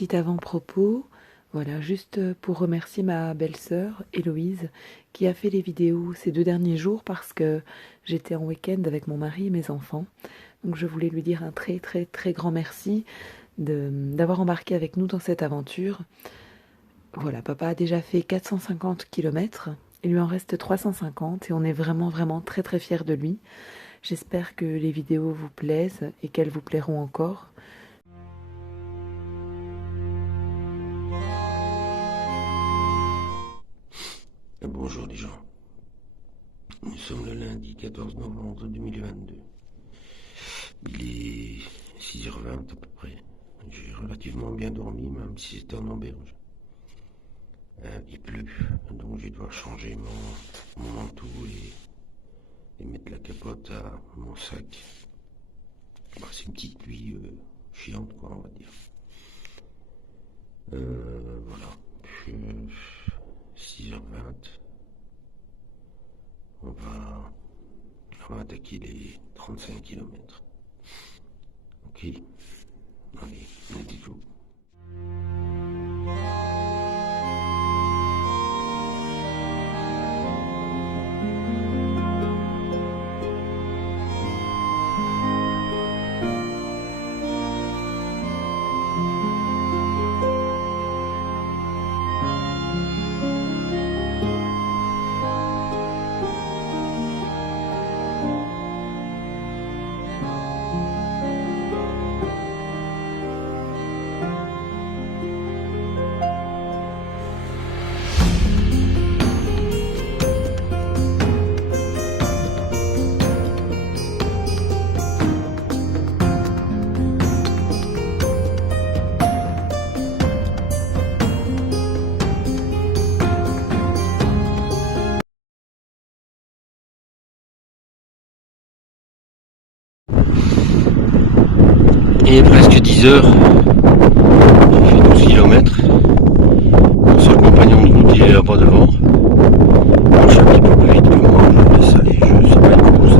petit avant-propos, voilà, juste pour remercier ma belle-sœur, Héloïse, qui a fait les vidéos ces 2 derniers jours parce que j'étais en week-end avec mon mari et mes enfants. Donc je voulais lui dire un très très très grand merci d'avoir embarqué avec nous dans cette aventure. Voilà, papa a déjà fait 450 km, il lui en reste 350 et on est vraiment vraiment très très fiers de lui. J'espère que les vidéos vous plaisent et qu'elles vous plairont encore. Bonjour les gens, nous sommes le lundi 14 novembre 2022. Il est 6h20 à peu près. J'ai relativement bien dormi même si c'était en auberge. Il pleut, donc je dois changer mon manteau et mettre la capote à mon sac. Bah, c'est une petite pluie chiante quoi, on va dire. Voilà, 6h20. On va attaquer les 35 km. Ok. Allez, mettez-vous. Il est presque 10 heures, j'ai fait 12 km. Mon seul compagnon de route il est là-bas devant. Moi je suis un petit peu plus vite que moi, je le laisse aller, je sais pas une cause.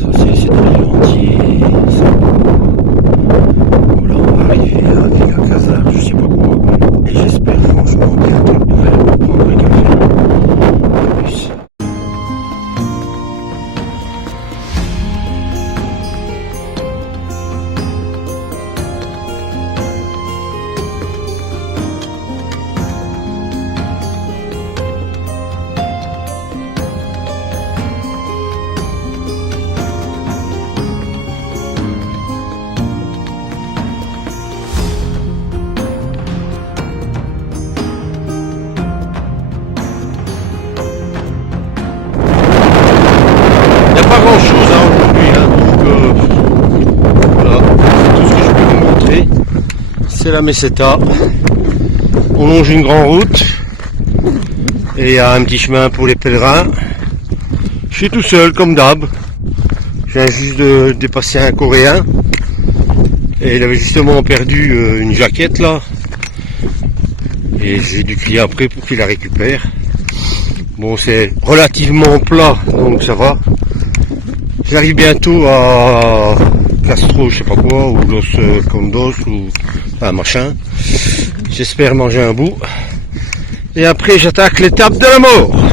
Ça c'est très gentil et ça. Voilà, on va arriver à Villacasar, je sais pas quoi. Et j'espère franchement bientôt de nouvelles pour prendre un café. A plus. Pas grand chose aujourd'hui, donc voilà, c'est tout ce que je peux vous montrer. C'est la Meseta. On longe une grande route et il y a un petit chemin pour les pèlerins. Je suis tout seul comme d'hab. Je viens juste de dépasser un Coréen et il avait justement perdu une jaquette là et j'ai dû crier après pour qu'il la récupère. Bon, c'est relativement plat donc ça va. J'arrive bientôt à Castro, je sais pas quoi, ou Los Condos, ou un machin. J'espère manger un bout. Et après j'attaque l'étape de la mort.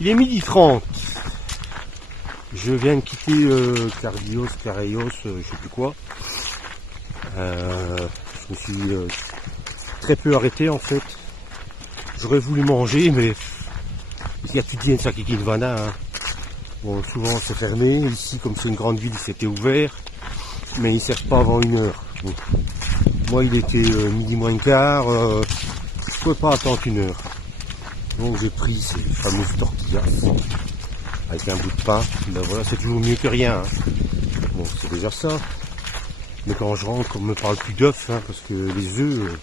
Il est 12h30. Je viens de quitter Cardios, Carayos, je sais plus quoi. Je me suis très peu arrêté en fait. J'aurais voulu manger, mais il y a plus de ça qui Vana. Hein. Bon, souvent c'est fermé. Ici, comme c'est une grande ville, c'était ouvert, mais ils ne servent pas avant 1h. Bon. Moi, il était midi moins le quart. Je ne pouvais pas attendre 1h. Donc j'ai pris ces fameuses tortillas avec un bout de pain. Ben voilà, c'est toujours mieux que rien. Hein. Bon, c'est déjà ça. Mais quand je rentre, on me parle plus d'œufs, hein, parce que les œufs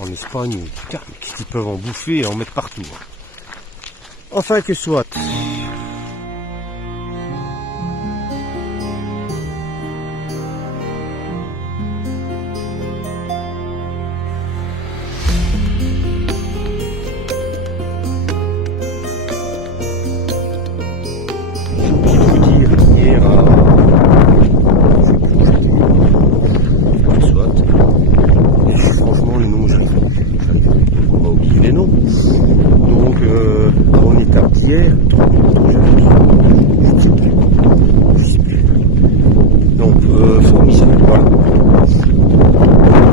en Espagne, putain, ils peuvent en bouffer et en mettre partout. Hein. Enfin que soit.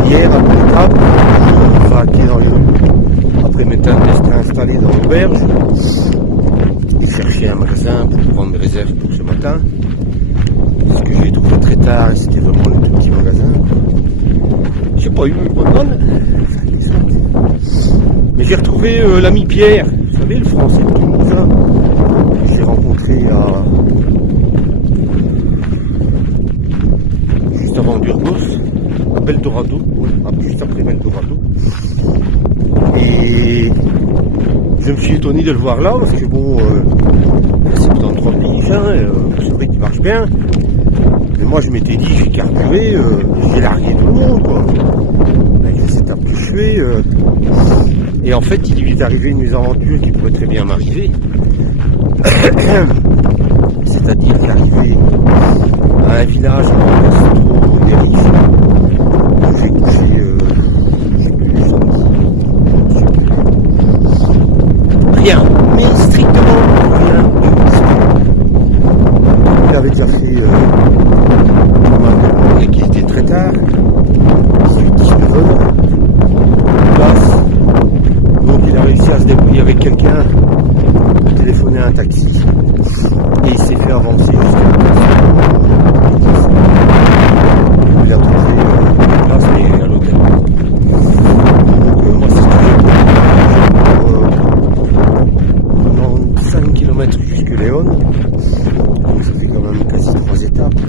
Hier, à mon étape, après m'être installé dans l'auberge, et chercher un magasin pour prendre mes réserves pour ce matin. Ce que j'ai trouvé très tard, c'était vraiment le tout petit magasin. J'ai pas eu le bon bol. Mais j'ai retrouvé l'ami Pierre, vous savez, le français de Toulouse, que j'ai rencontré juste avant Burgos. Beldorado, juste après Beldorado. Et je me suis étonné de le voir là, parce que bon, c'est 73 piges, hein, c'est vrai qu'il marche bien. Mais moi je m'étais dit, j'ai carburé, j'ai largué tout le monde, quoi. Avec les étapes que je fais. Et en fait, il lui est arrivé une mésaventure qui pourrait très bien m'arriver. C'est-à-dire qu'arrivé à un village où des riches, j'ai couché, rien, mais strictement rien. Il avait déjà fait et qui était très tard, 18-19h, place. Donc il a réussi à se débrouiller avec quelqu'un, de téléphoner à un taxi, et il s'est fait avancer jusqu'à la place. Il a trouvé place, mais à l'hôtel. Donc moi c'est ce que j'ai pendant 5 km jusque Léon. Donc ça fait quand même quasi 3 étapes.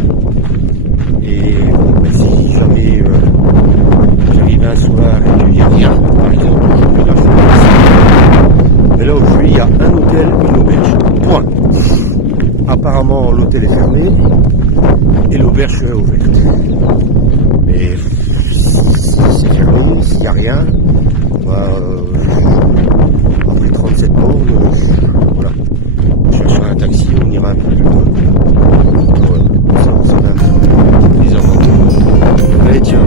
Et ben, si jamais j'arrive un soir et qu'il n'y a rien, par exemple, je vais la faire. Mais là où je suis, il y a un hôtel, une auberge. Point. Apparemment l'hôtel est fermé et l'auberge est ouverte. Mais c'est fermé, s'il n'y a rien, bah, après 37 morts, voilà. Je chercherai un taxi, on ira un peu plus loin. Voilà, ça va les aventures. Allez, tiens.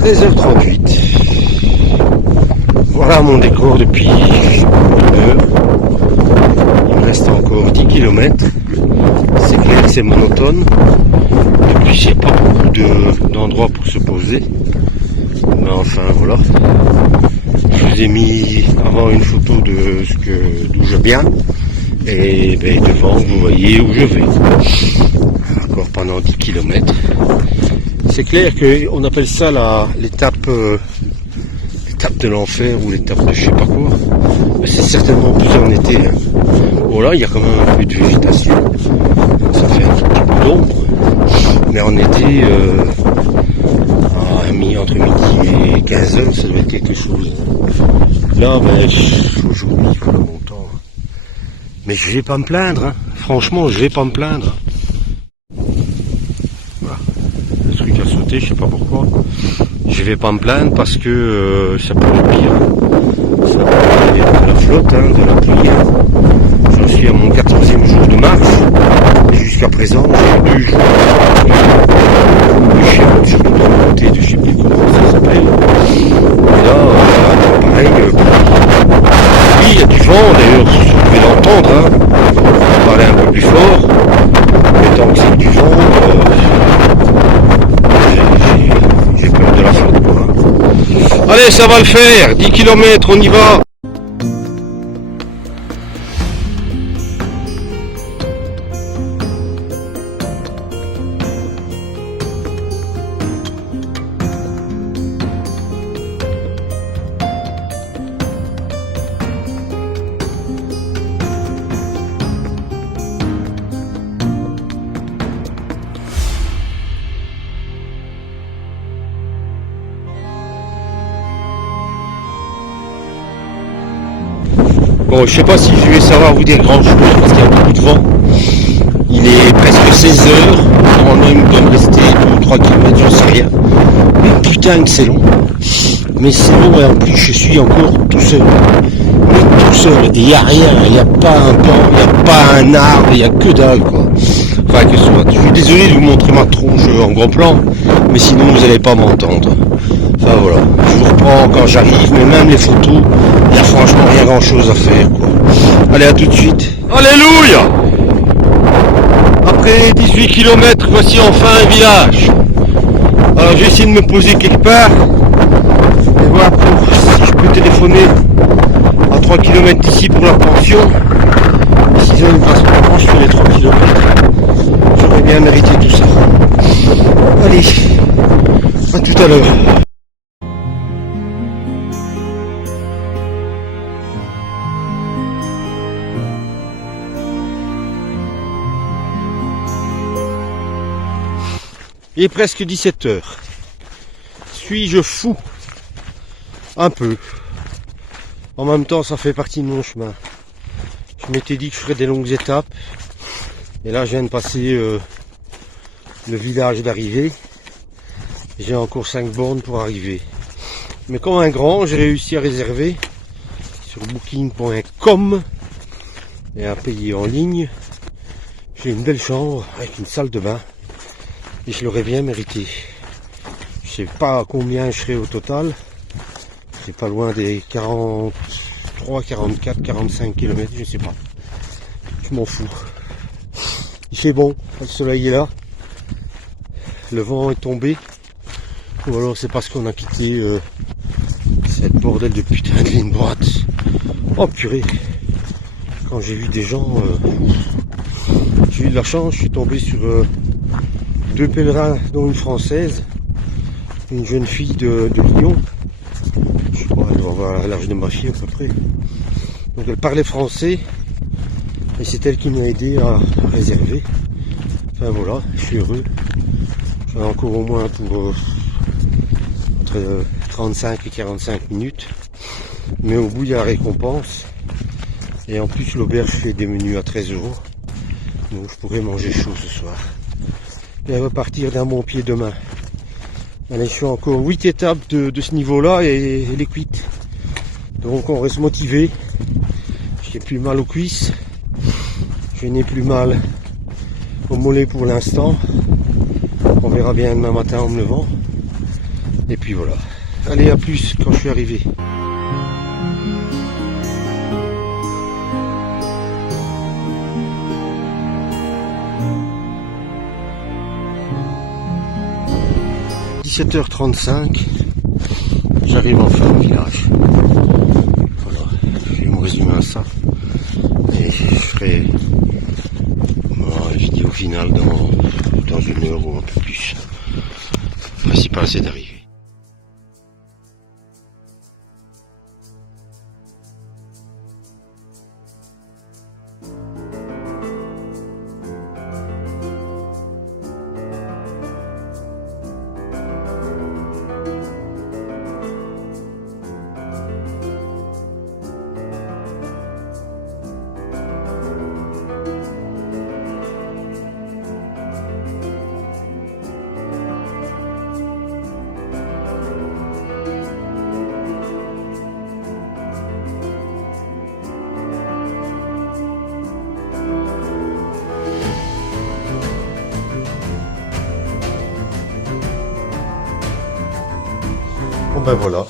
« 13h38. Voilà mon décor depuis 1 heure. Il me reste encore 10 km. C'est clair que c'est monotone. Et puis il n'y a pas beaucoup d'endroits pour se poser. Mais enfin voilà. Je vous ai mis avant une photo de d'où je viens. Et ben, devant vous voyez où je vais. Encore pendant 10 km. C'est clair qu'on appelle ça l'étape de l'enfer ou l'étape de je sais pas quoi. Mais c'est certainement plus en été. Hein. Bon là il y a quand même un peu de végétation. Ça fait un petit peu d'ombre. Mais en été, entre midi et 15h, ça doit être quelque chose. Là, ben, aujourd'hui, il faut le montant. Mais je vais pas me plaindre. Hein. Franchement, je vais pas me plaindre. Voilà. Le truc a sauté, je sais pas pourquoi. Je vais pas me plaindre parce que ça peut être pire. Ça peut être de la flotte, hein, de la pluie. J'en suis à mon 14e jour de marche. Et jusqu'à présent, j'ai 2 jours de chien, je peux pas monter, je sais plus comment ça s'appelle. peu plus fort. Mais tant que c'est du vent, j'ai peur de la flotte, quoi. Allez, ça va le faire, 10 km, on y va. Bon, je sais pas si je vais savoir vous dire grand chose parce qu'il y a beaucoup de vent. Il est presque 16 heures. Normalement, il me doit me rester 2 ou 3 km, j'en sais rien. Mais putain que c'est long. Mais c'est long et en plus je suis encore tout seul. Mais tout seul. Et il n'y a rien. Il n'y a pas un banc, il n'y a pas un arbre, il n'y a que dalle, quoi. Enfin, que ce soit. Je suis désolé de vous montrer ma tronche en gros plan. Mais sinon, vous n'allez pas m'entendre. Enfin voilà, je vous reprends quand j'arrive, mais même les photos, il n'y a franchement rien grand chose à faire, quoi. Allez, à tout de suite. Alléluia! Après 18 km, voici enfin un village. Alors j'ai essayé de me poser quelque part et voir si je peux téléphoner à 3 km d'ici pour la pension. Et si ils passe pas, je fais les 3 km. J'aurais bien mérité tout ça. Allez, à tout à l'heure. Il est presque 17 heures. Suis-je fou? Un peu. En même temps, ça fait partie de mon chemin. Je m'étais dit que je ferais des longues étapes. Et là, je viens de passer le village d'arrivée. J'ai encore 5 bornes pour arriver. Mais comme un grand, j'ai réussi à réserver sur booking.com et à payer en ligne. J'ai une belle chambre avec une salle de bain. Et je l'aurais bien mérité. Je sais pas combien je serai au total. C'est pas loin des 43, 44, 45 km, je sais pas. Je m'en fous. Il fait bon, le soleil est là. Le vent est tombé. Ou alors c'est parce qu'on a quitté cette bordel de putain de ligne droite. Oh purée. Quand j'ai vu des gens, j'ai eu de la chance, je suis tombé sur 2 pèlerins, dont une française, une jeune fille de Lyon. Je crois qu'elle doit avoir l'âge de ma fille à peu près. Donc elle parlait français et c'est elle qui m'a aidé à réserver. Enfin voilà, je suis heureux. J'en ai encore au moins pour entre 35 et 45 minutes. Mais au bout il y a la récompense. Et en plus l'auberge fait des menus à 13 €. Donc je pourrais manger chaud ce soir. Et elle va partir d'un bon pied demain. Allez, je suis encore 8 étapes de ce niveau-là et elle est cuite. Donc on reste motivé. J'ai plus mal aux cuisses. Je n'ai plus mal au mollet pour l'instant. On verra bien demain matin en me levant. Et puis voilà. Allez, à plus quand je suis arrivé. « 17h35, j'arrive enfin au village. Voilà, je vais me résumer à ça. Et je ferai la vidéo finale dans 1 heure ou un peu plus. Le principal c'est d'arriver. Bon ben voilà,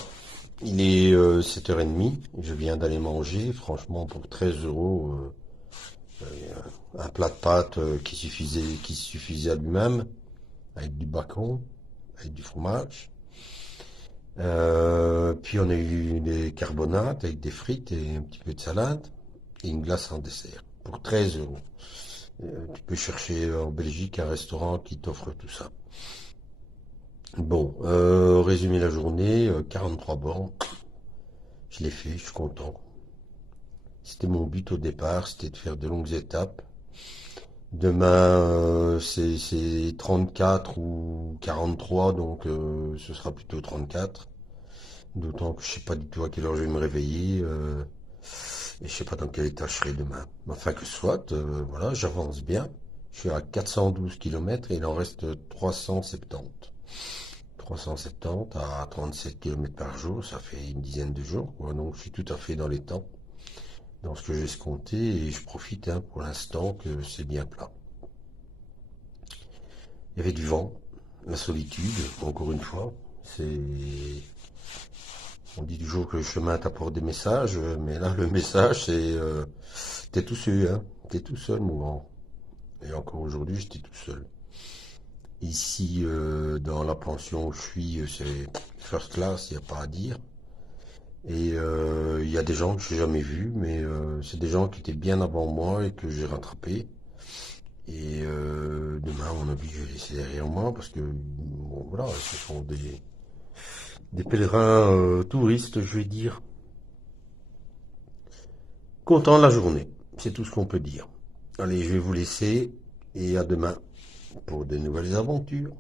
il est 7h30, je viens d'aller manger, franchement pour 13 €, un plat de pâtes qui suffisait à lui-même, avec du bacon, avec du fromage. Puis on a eu des carbonates avec des frites et un petit peu de salade et une glace en dessert pour 13 €. Tu peux chercher en Belgique un restaurant qui t'offre tout ça. Bon, résumer la journée, 43 bornes. Je l'ai fait, je suis content. C'était mon but au départ, c'était de faire de longues étapes. Demain, c'est 34 ou 43, donc ce sera plutôt 34. D'autant que je sais pas du tout à quelle heure je vais me réveiller, et je sais pas dans quel état je serai demain. Enfin que soit, voilà, j'avance bien. Je suis à 412 km et il en reste 370. 370 à 37 km par jour, ça fait une dizaine de jours, quoi. Donc je suis tout à fait dans les temps, dans ce que j'ai escompté, et je profite pour l'instant que c'est bien plat. Il y avait du vent, la solitude, encore une fois. On dit toujours que le chemin t'apporte des messages, mais là le message c'est t'es tout seul, hein. T'es tout seul, mourant. Et encore aujourd'hui, j'étais tout seul. Ici, dans la pension où je suis, c'est first class, il n'y a pas à dire. Et il y a des gens que je n'ai jamais vus, mais c'est des gens qui étaient bien avant moi et que j'ai rattrapés. Et demain, à mon avis, je vais laisser derrière moi parce que, bon, voilà, ce sont des pèlerins touristes, je vais dire. Content de la journée, c'est tout ce qu'on peut dire. Allez, je vais vous laisser et à demain pour de nouvelles aventures.